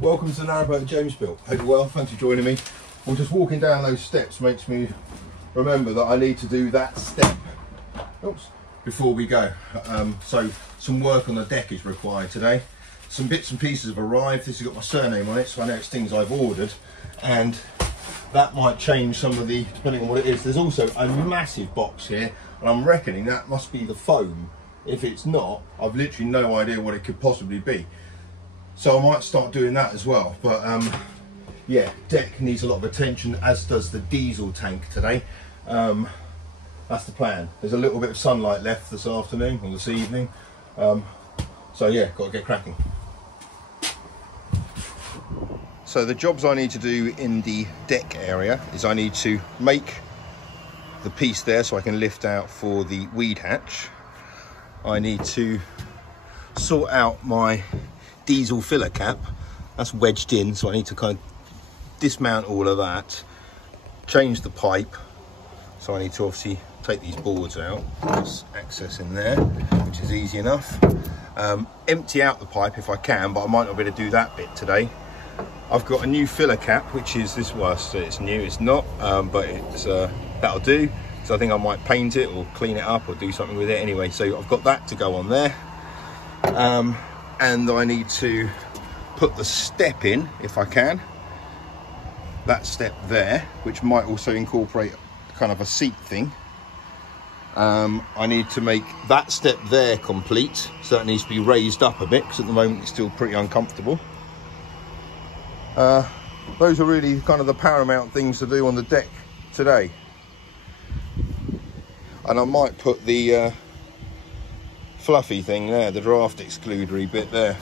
Welcome to the Narrowboat James built. Hope you're well, thanks for joining me. Well, just walking down those steps makes me remember that I need to do that step before we go. So some work on the deck is required today. Some bits and pieces have arrived. This has got my surname on it, so I know it's things I've ordered, and that might change some of the, depending on what it is. There's also a massive box here, and I'm reckoning that must be the foam. If it's not, I've literally no idea what it could possibly be. So I might start doing that as well. But yeah, deck needs a lot of attention, as does the diesel tank today. That's the plan. There's a little bit of sunlight left this afternoon or this evening. So yeah, got to get cracking. So the jobs I need to do in the deck area is I need to make the piece there so I can lift out for the weed hatch. I need to sort out my diesel filler cap. That's wedged in, so I need to kind of dismount all of that, change the pipe. So I need to obviously take these boards out. There's access in there, which is easy enough. Empty out the pipe if I can, but I might not be able to do that bit today. I've got a new filler cap, which is this one. So it's new, it's not, but it's that'll do. So I think I might paint it or clean it up or do something with it anyway. So I've got that to go on there. And I need to put the step in if I can. That step there, which might also incorporate kind of a seat thing. I need to make that step there complete. So that needs to be raised up a bit, because at the moment it's still pretty uncomfortable. Those are really kind of the paramount things to do on the deck today. And I might put the fluffy thing there, the draft excludery bit there.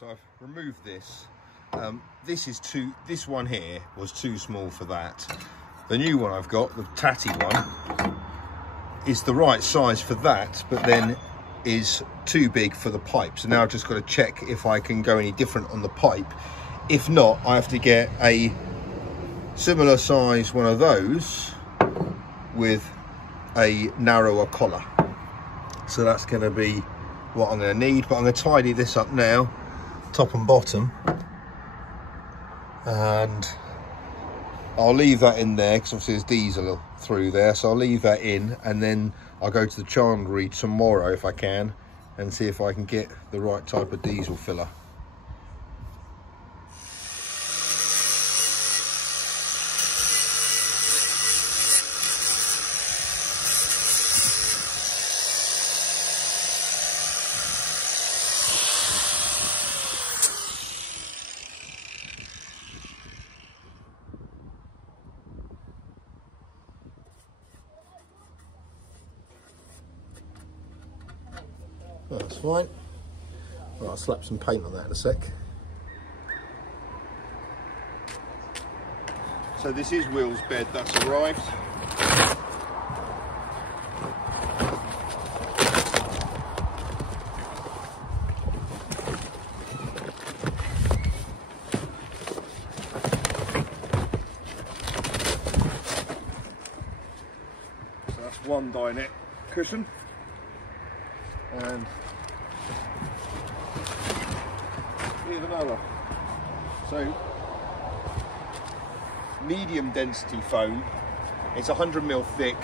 So I've removed this. This one here was too small for that. The new one I've got, the tatty one, is the right size for that, but then is too big for the pipe. So now I've just got to check if I can go any different on the pipe. If not, I have to get a similar size one of those with a narrower collar. So that's going to be what I'm going to need, but I'm going to tidy this up now, top and bottom, and I'll leave that in there because obviously there's diesel through there, so I'll leave that in, and then I'll go to the chandlery tomorrow if I can and see if I can get the right type of diesel filler. That's fine. Right, I'll slap some paint on that in a sec. So this is Will's bed that's arrived. So that's one dinette cushion. And here's another. So medium density foam. It's 100mm thick,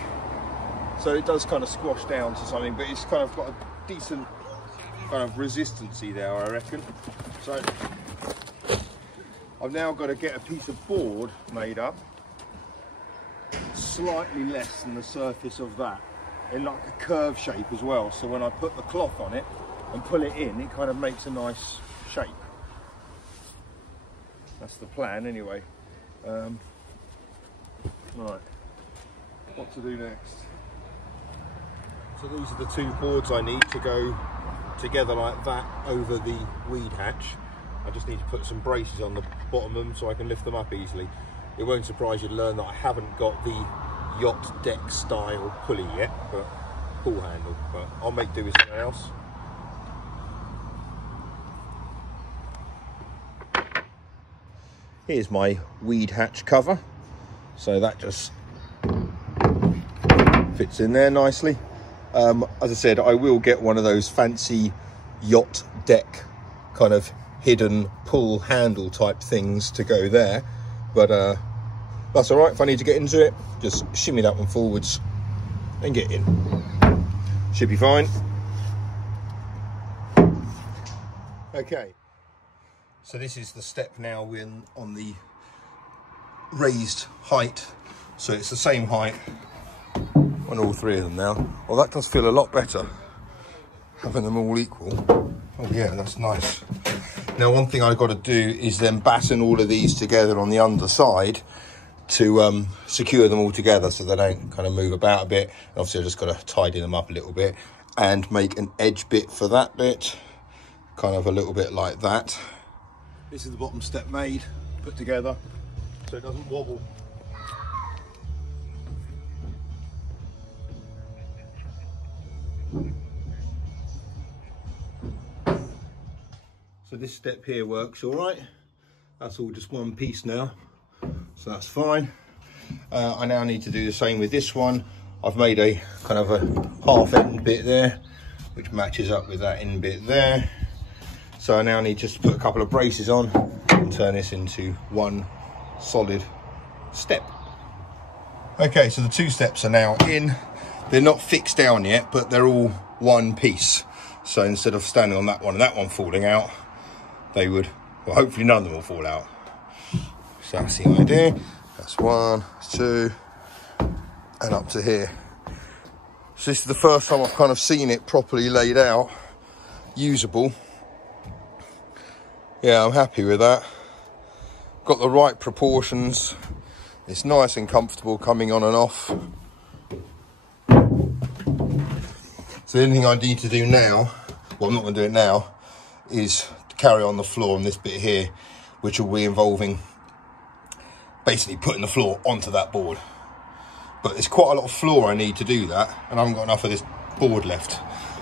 so it does kind of squash down to something, but it's kind of got a decent kind of resistancy there, I reckon. So I've now got to get a piece of board made up slightly less than the surface of that, in like a curve shape as well, so when I put the cloth on it and pull it in, it kind of makes a nice shape. That's the plan anyway. Right, what to do next? So these are the two boards I need to go together like that over the weed hatch. I just need to put some braces on the bottom of them so I can lift them up easily. It won't surprise you to learn that I haven't got the yacht deck style pulley yet, but pull handle, but I'll make do with something else. Here's my weed hatch cover, so that just fits in there nicely. As I said, I will get one of those fancy yacht deck kind of hidden pull handle type things to go there, but that's all right. If I need to get into it, just shimmy that one forwards and get in. Should be fine. Okay, so this is the step now on the raised height, so it's the same height on all three of them now. Well, that does feel a lot better, having them all equal. Oh yeah, that's nice. Now, one thing I've got to do is then basin all of these together on the underside to secure them all together so they don't kind of move about a bit. And obviously, I've just got to tidy them up a little bit and make an edge bit for that bit, kind of a little bit like that. This is the bottom step made, put together, so it doesn't wobble. So this step here works all right. That's all just one piece now, so that's fine. I now need to do the same with this one. I've made a kind of a half end bit there, which matches up with that end bit there. So I now need just to put a couple of braces on and turn this into one solid step. Okay, so the two steps are now in. They're not fixed down yet, but they're all one piece. So instead of standing on that one and that one falling out, they would, well, hopefully none of them will fall out. So that's the idea. That's one, two, and up to here. So this is the first time I've kind of seen it properly laid out, usable. Yeah, I'm happy with that. Got the right proportions. It's nice and comfortable coming on and off. So the only thing I need to do now, well, I'm not going to do it now, is to carry on the floor on this bit here, which will be involving basically putting the floor onto that board. But there's quite a lot of floor I need to do that, and I haven't got enough of this board left.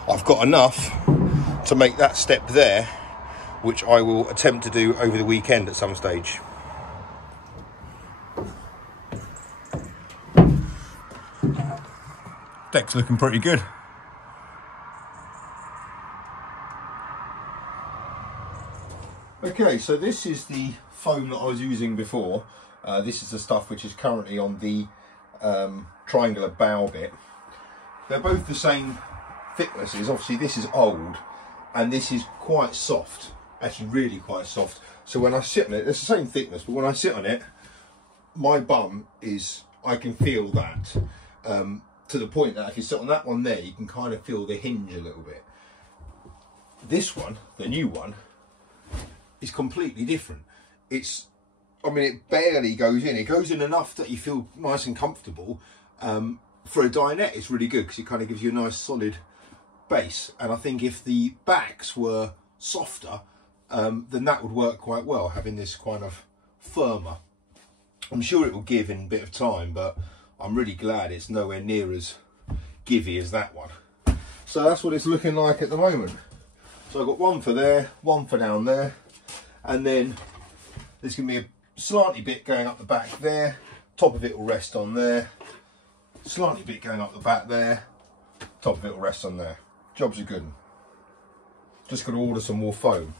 I've got enough to make that step there, which I will attempt to do over the weekend at some stage. Deck's looking pretty good. Okay, so this is the foam that I was using before. This is the stuff which is currently on the triangular bow bit. They're both the same thicknesses. Obviously this is old and this is quite soft, actually really quite soft. So when I sit on it, it's the same thickness, but when I sit on it, my bum is, I can feel that. To the point that if you sit on that one there, you can kind of feel the hinge a little bit. This one, the new one, is completely different. It's, I mean, it barely goes in. It goes in enough that you feel nice and comfortable. For a dinette, it's really good because it kind of gives you a nice solid base. And I think if the backs were softer, then that would work quite well, having this kind of firmer. I'm sure it will give in a bit of time, but I'm really glad it's nowhere near as givey as that one. So that's what it's looking like at the moment. So I've got one for there, one for down there, and then there's going to be a slanty bit going up the back there. Top of it will rest on there. Slanty bit going up the back there. Top of it will rest on there. Job's a good one. Just got to order some more foam.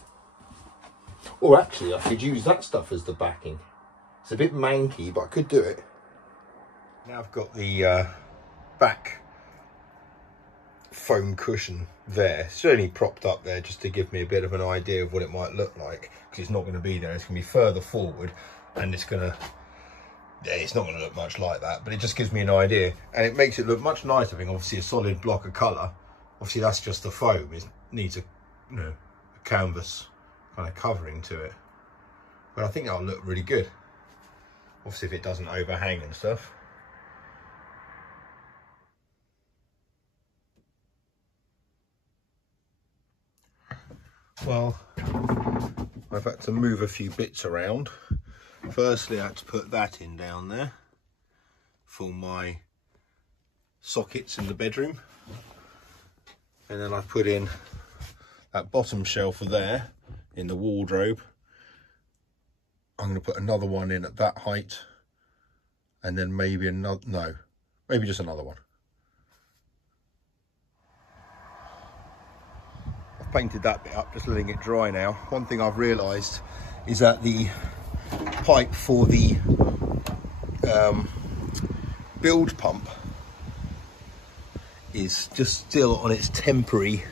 Or actually, I could use that stuff as the backing. It's a bit manky, but I could do it. Now I've got the back foam cushion there. It's only propped up there just to give me a bit of an idea of what it might look like, because it's not going to be there. It's going to be further forward, and it's going to, yeah, it's not going to look much like that, but it just gives me an idea, and it makes it look much nicer having obviously a solid block of colour. Obviously that's just the foam. It needs a, you know, a canvas kind of covering to it. But I think that'll look really good. Obviously if it doesn't overhang and stuff. Well, I've had to move a few bits around. Firstly, I had to put that in down there for my sockets in the bedroom. And then I've put in that bottom shelf there in the wardrobe. I'm going to put another one in at that height. And then maybe another, no, maybe just another one. I've painted that bit up, just letting it dry now. One thing I've realised is that the pipe for the build pump is just still on its temporary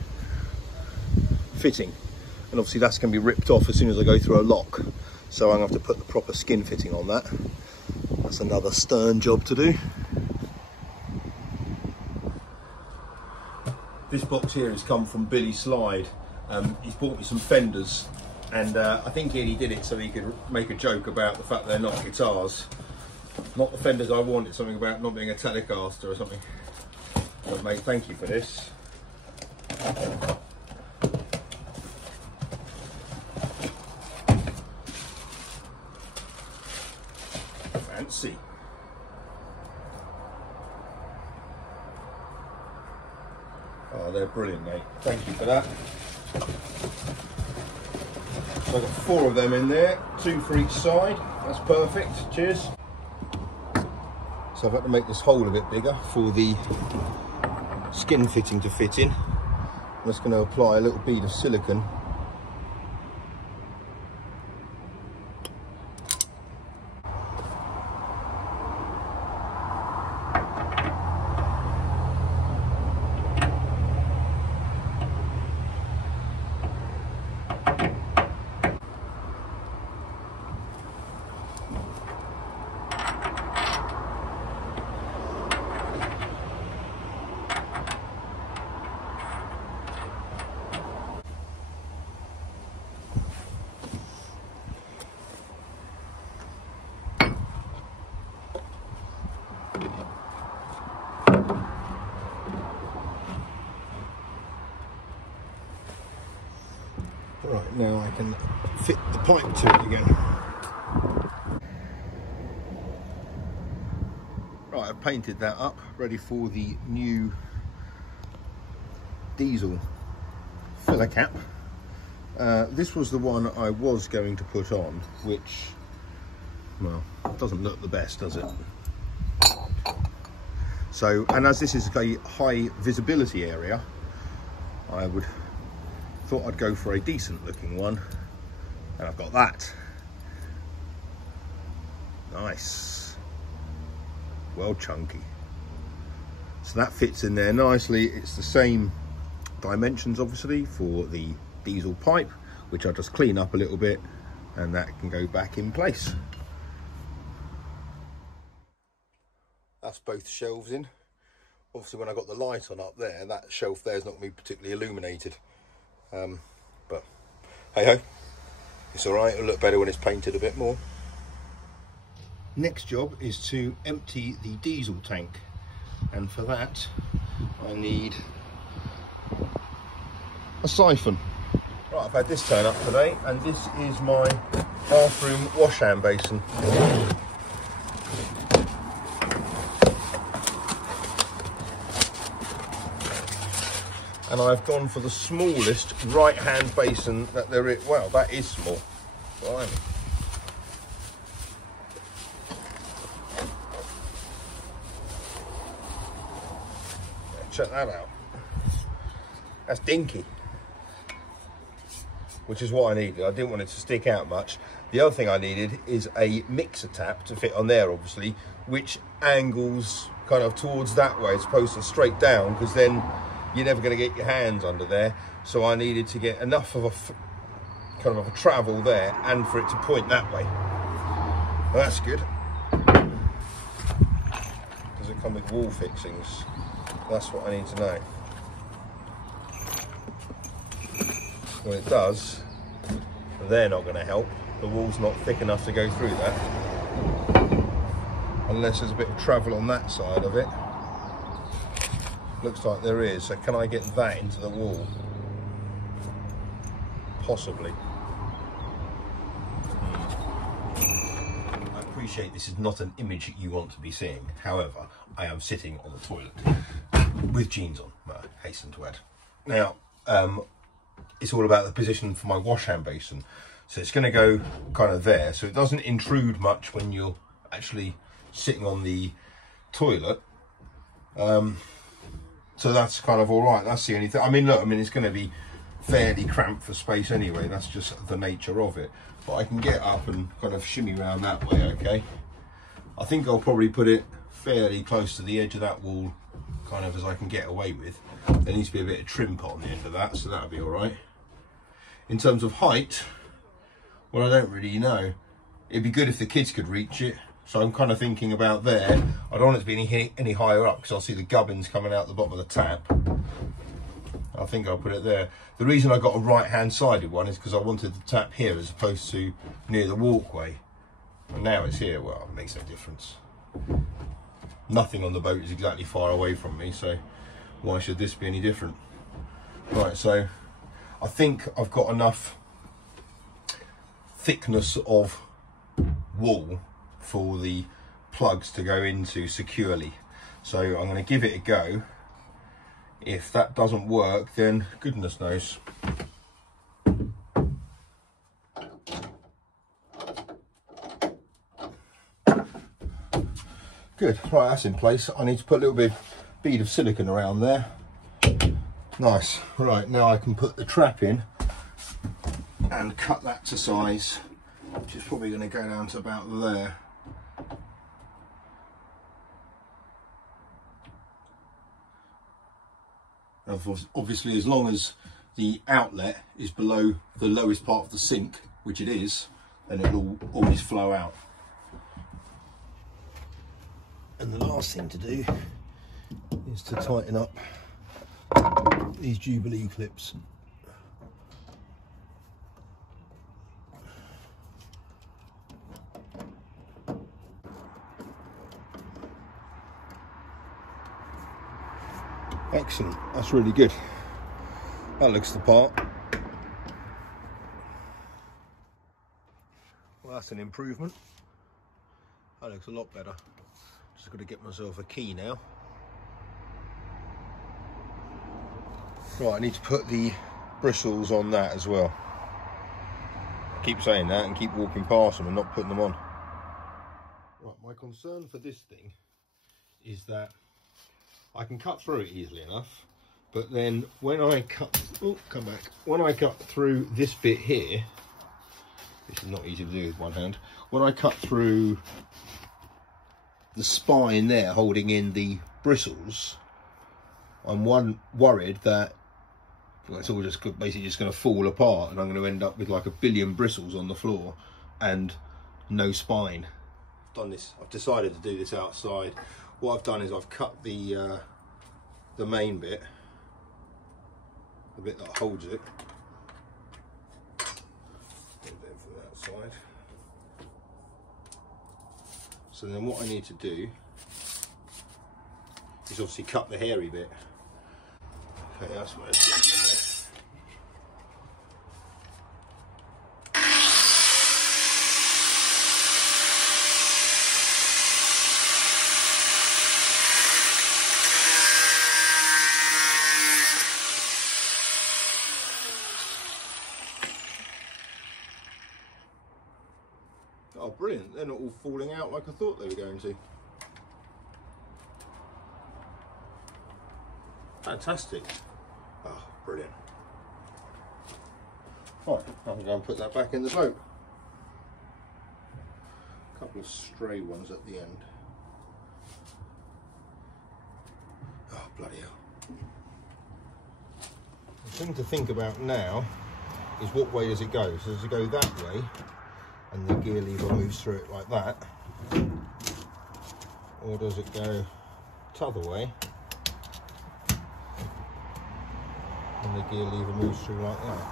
fitting, and obviously that's going to be ripped off as soon as I go through a lock, so I'm going to have to put the proper skin fitting on that. That's another stern job to do. This box here has come from Billy Slide. He's bought me some fenders, and I think he did it so he could make a joke about the fact they're not guitars. Not the fenders I wanted, something about not being a Telecaster or something. But mate, thank you for this. Fancy. Oh, they're brilliant, mate. Thank you for that. So I've got 4 of them in there, 2 for each side. That's perfect. Cheers. So I've had to make this hole a bit bigger for the skin fitting to fit in. I'm just going to apply a little bead of silicone. Right, now I can fit the pipe to it again. Right, I've painted that up, ready for the new diesel filler cap. This was the one I was going to put on, which, well, doesn't look the best, does it? So, and as this is a high visibility area, I thought I'd go for a decent looking one, and I've got that. Nice, well chunky. So that fits in there nicely. It's the same dimensions obviously for the diesel pipe, which I'll just clean up a little bit, and that can go back in place. That's both shelves in. Obviously when I got the light on up there, that shelf there is not going to be particularly illuminated. But hey ho, it's alright, it'll look better when it's painted a bit more. Next job is to empty the diesel tank, and for that I need a siphon. Right, I've had this turn up today, and this is my bathroom wash hand basin. And I've gone for the smallest right hand basin that there is. Well, that is small. Blimey. Check that out. That's dinky. Which is what I needed. I didn't want it to stick out much. The other thing I needed is a mixer tap to fit on there, obviously, which angles kind of towards that way as opposed to straight down, because then you're never going to get your hands under there. So I needed to get enough of a kind of a travel there and for it to point that way. Well, that's good. Does it come with wall fixings? That's what I need to know. Well, it does. they're not going to help. The wall's not thick enough to go through that, unless there's a bit of travel on that side of it. Looks like there is. So can I get that into the wall? Possibly. I appreciate this is not an image you want to be seeing. However, I am sitting on the toilet with jeans on, I hasten to add. Now, it's all about the position for my wash hand basin. So it's going to go kind of there, so it doesn't intrude much when you're actually sitting on the toilet. So that's kind of all right. That's the only thing. I mean, look, it's going to be fairly cramped for space anyway. That's just the nature of it. But I can get up and kind of shimmy around that way, okay? I think I'll probably put it fairly close to the edge of that wall, kind of as I can get away with. There needs to be a bit of trim put on the end of that, so that'll be all right. In terms of height, well, I don't really know. It'd be good if the kids could reach it. So I'm kind of thinking about there. I don't want it to be any higher up because I'll see the gubbins coming out the bottom of the tap. I think I'll put it there. The reason I got a right-hand sided one is because I wanted the tap here as opposed to near the walkway. And now it's here. Well, it makes no difference. Nothing on the boat is exactly far away from me, so why should this be any different? Right, so I think I've got enough thickness of wall for the plugs to go into securely. So I'm going to give it a go. If that doesn't work, then goodness knows. Good, right, that's in place. I need to put a little bead of silicone around there. Nice. Right, now I can put the trap in and cut that to size, which is probably going to go down to about there. Obviously, as long as the outlet is below the lowest part of the sink, which it is, then it'll always flow out. And the last thing to do is to tighten up these Jubilee clips. Excellent, that's really good. That looks the part. Well, that's an improvement. That looks a lot better. Just got to get myself a key now. Right, I need to put the bristles on that as well. I keep saying that and keep walking past them and not putting them on. Right, my concern for this thing is that I can cut through it easily enough, but then when I cut, when I cut through this bit here, this is not easy to do with one hand, when I cut through the spine there holding in the bristles, I'm worried that it's all just basically just going to fall apart and I'm going to end up with like a billion bristles on the floor and no spine. I've decided to do this outside. What I've done is I've cut the main bit, the bit that holds it, a bit from that side. So then what I need to do is obviously cut the hairy bit. Okay, that's where it's going. Oh, brilliant. They're not all falling out like I thought they were going to. Fantastic. Oh, brilliant. Right, I'm going to go and put that back in the boat. A couple of stray ones at the end. Oh, bloody hell. The thing to think about now is what way does it go? So does it go that way? And the gear lever moves through it like that, or does it go t'other way and the gear lever moves through like that?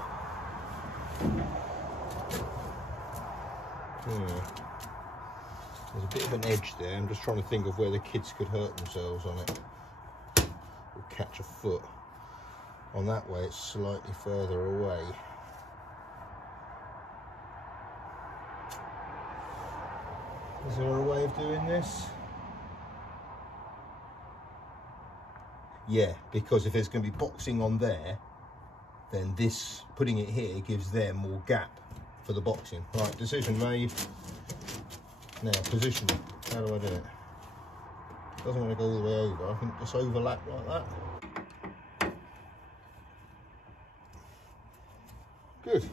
There's a bit of an edge there. I'm just trying to think of where the kids could hurt themselves on it or catch a foot. On that way it's slightly further away. Is there a way of doing this? Yeah, because if there's going to be boxing on there, then this, putting it here, gives them more gap for the boxing. Right, decision made. Now, positioning. How do I do it? Doesn't want to go all the way over. I think just overlap like that. Good.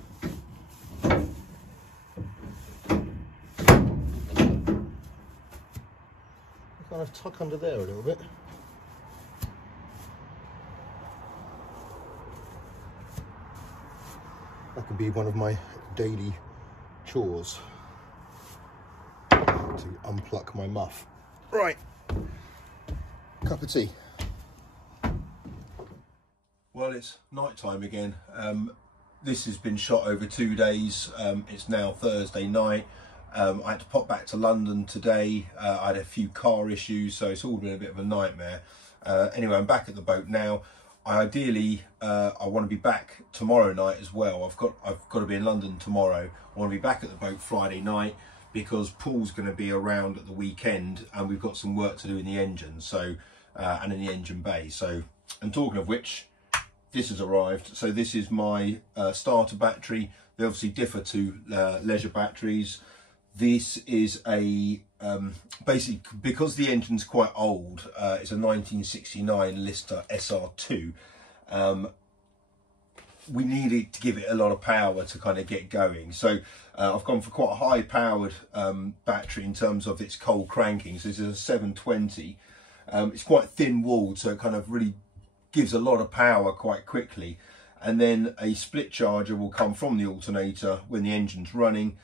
Kind of tuck under there a little bit. That could be one of my daily chores, to unpluck my muff. Right, cup of tea. Well, it's night time again. This has been shot over 2 days. It's now Thursday night. I had to pop back to London today. I had a few car issues, so it's all been a bit of a nightmare. Anyway, I'm back at the boat now. Ideally, I want to be back tomorrow night as well. I've got to be in London tomorrow. I want to be back at the boat Friday night because Paul's going to be around at the weekend, and we've got some work to do in the engine, so and in the engine bay. So, and talking of which, this has arrived. So this is my starter battery. They obviously differ to leisure batteries. This is a basically, because the engine's quite old, it's a 1969 Lister SR2. We needed to give it a lot of power to kind of get going, so I've gone for quite a high powered battery in terms of its cold cranking. So this is a 720. It's quite thin walled, so it kind of really gives a lot of power quite quickly, and then a split charger will come from the alternator when the engine's running,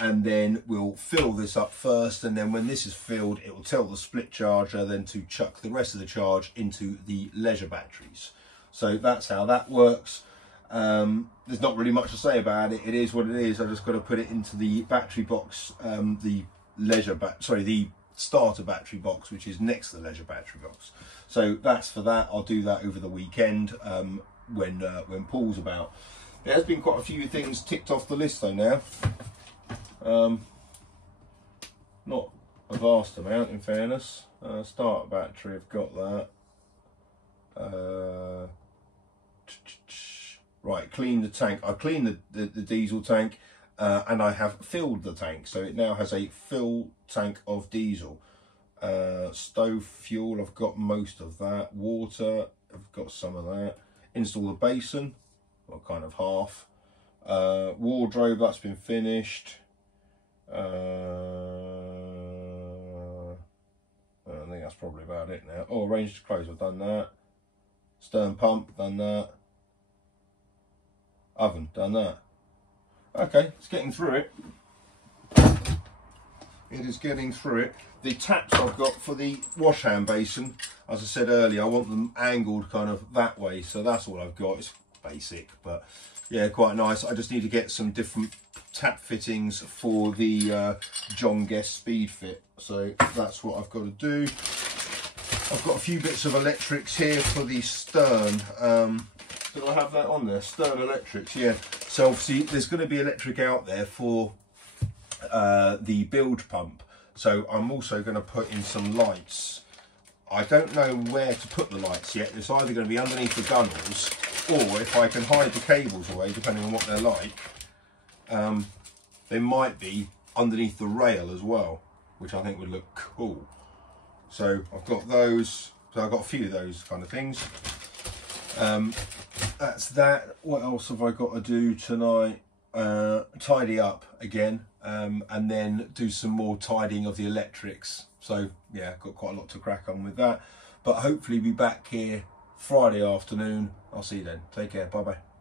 and then we'll fill this up first, and then when this is filled, it will tell the split charger then to chuck the rest of the charge into the leisure batteries. So that's how that works. There's not really much to say about it. It is what it is. I just got to put it into the battery box, the starter battery box, which is next to the leisure battery box. So that's for that. I'll do that over the weekend when Paul's about. There has been quite a few things ticked off the list though now. Not a vast amount, in fairness. Starter battery, I've got that. Right, clean the tank. I cleaned the diesel tank, and I have filled the tank, so it now has a full tank of diesel. Stove fuel, I've got most of that. Water, I've got some of that. Install the basin, well, kind of half. Wardrobe, that's been finished. I think that's probably about it now. Oh, arrange the clothes, I've done that. Stern pump, done that. Oven, done that. Okay, it's getting through it. It is getting through it. The taps I've got for the wash hand basin, as I said earlier, I want them angled kind of that way, so that's all I've got. It's basic, but yeah, quite nice. I just need to get some different tap fittings for the John Guest Speed Fit, so that's what I've got to do. I've got a few bits of electrics here for the stern. Did I have that on there? Stern electrics, yeah. So obviously there's going to be electric out there for the bilge pump, so I'm also going to put in some lights. I don't know where to put the lights yet. It's either going to be underneath the gunnels, or if I can hide the cables away, depending on what they're like, they might be underneath the rail as well, which I think would look cool. So I've got those, so I've got a few of those kind of things. That's that. What else have I got to do tonight? Tidy up again, and then do some more tidying of the electrics. So yeah, got quite a lot to crack on with that, but hopefully be back here Friday afternoon. I'll see you then. Take care. Bye bye.